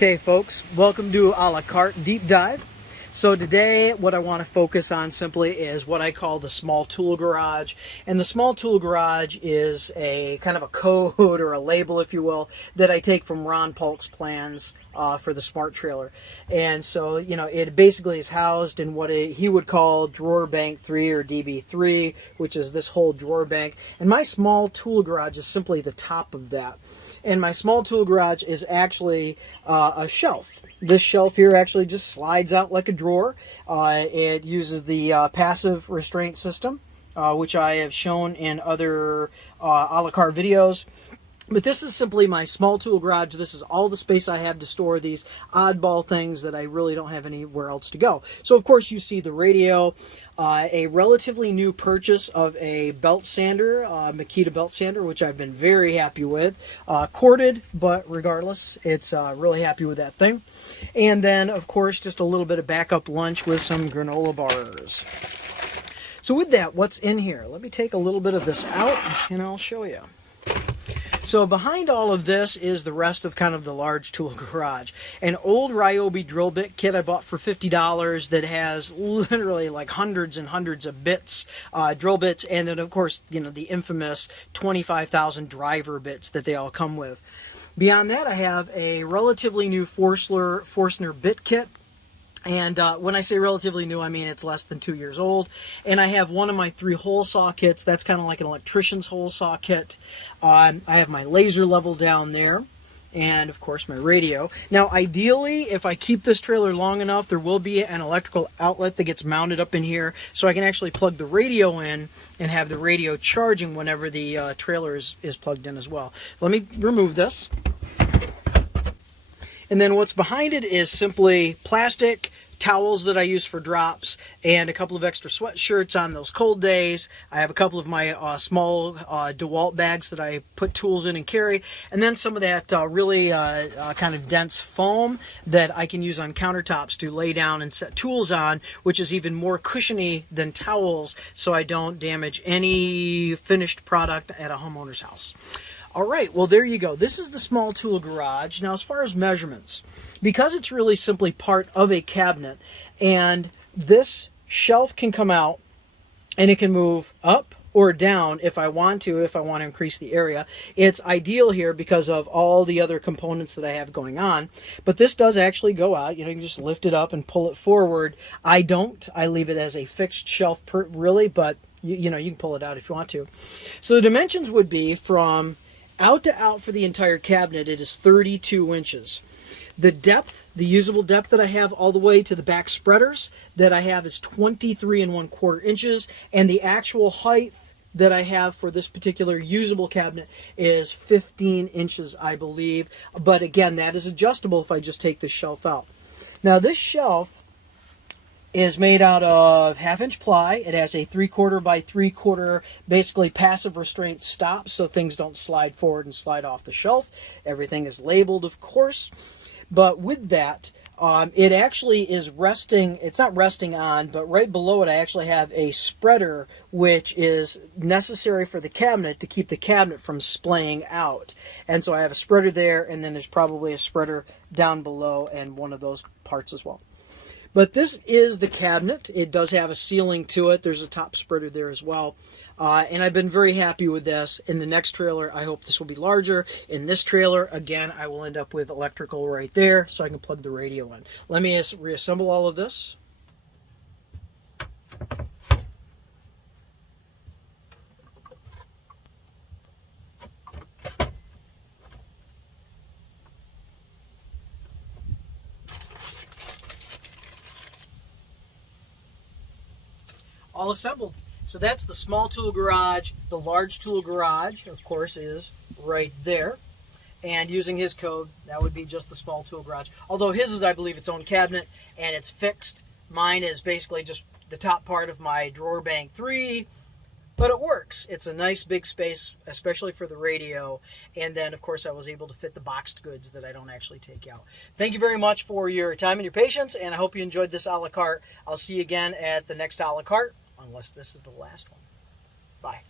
Okay folks, welcome to a la carte deep dive. So today what I want to focus on simply is what I call the small tool garage. And the small tool garage is a kind of a code or a label, if you will, that I take from Ron Paulk's plans for the SMART trailer. And so, you know, it basically is housed in what he would call drawer bank 3 or DB3, which is this whole drawer bank. And my small tool garage is simply the top of that. And my small tool garage is actually a shelf. This shelf here actually just slides out like a drawer. It uses the passive restraint system, which I have shown in other a la carte videos. But this is simply my small tool garage. This is all the space I have to store these oddball things that I really don't have anywhere else to go. So of course you see the radio, a relatively new purchase of a belt sander, Makita belt sander, which I've been very happy with. Corded, but regardless, it's really happy with that thing. And then of course just a little bit of backup lunch with some granola bars. So with that, what's in here? Let me take a little bit of this out and I'll show you. So behind all of this is the rest of kind of the large tool garage. An old Ryobi Drill Bit Kit I bought for $50 that has literally like hundreds and hundreds of bits, drill bits, and then of course, you know, the infamous 25,000 driver bits that they all come with. Beyond that, I have a relatively new forstner bit kit. And when I say relatively new, I mean it's less than 2 years old. And I have one of my 3 hole saw kits. That's kind of like an electrician's hole saw kit. I have my laser level down there. And of course my radio. Now ideally, if I keep this trailer long enough, there will be an electrical outlet that gets mounted up in here. So I can actually plug the radio in and have the radio charging whenever the trailer is plugged in as well. Let me remove this. And then what's behind it is simply plastic, towels that I use for drops, and a couple of extra sweatshirts on those cold days. I have a couple of my small Dewalt bags that I put tools in and carry, and then some of that really kind of dense foam that I can use on countertops to lay down and set tools on, which is even more cushiony than towels, so I don't damage any finished product at a homeowner's house. All right, well, there you go. This is the small tool garage. Now, as far as measurements, because it's really simply part of a cabinet, and this shelf can come out and it can move up or down if I want to increase the area. It's ideal here because of all the other components that I have going on. But this does actually go out. You know, you can just lift it up and pull it forward. I don't. I leave it as a fixed shelf, really, but you know, you can pull it out if you want to. So the dimensions would be from out to out for the entire cabinet, it is 32 inches. The depth, the usable depth that I have all the way to the back spreaders that I have is 23 1/4 inches. And the actual height that I have for this particular usable cabinet is 15 inches, I believe. But again, that is adjustable if I just take this shelf out. Now this shelf is made out of 1/2 inch ply. It has a 3/4 by 3/4 basically passive restraint stop so things don't slide forward and slide off the shelf. Everything is labeled, of course. But with that, it actually is resting, it's not resting on, but right below it I actually have a spreader which is necessary for the cabinet to keep the cabinet from splaying out. And so I have a spreader there, and then there's probably a spreader down below and one of those parts as well. But this is the cabinet. It does have a ceiling to it. There's a top spreader there as well. And I've been very happy with this. In the next trailer, I hope this will be larger. In this trailer, again, I will end up with electrical right there so I can plug the radio in. Let me reassemble all of this. All assembled. So that's the small tool garage. The large tool garage, of course, is right there. And using his code, that would be just the small tool garage. Although his is, I believe, its own cabinet, and it's fixed. Mine is basically just the top part of my drawer bank 3, but it works. It's a nice big space, especially for the radio. And then, of course, I was able to fit the boxed goods that I don't actually take out. Thank you very much for your time and your patience, and I hope you enjoyed this a la carte. I'll see you again at the next a la carte, unless this is the last one. Bye.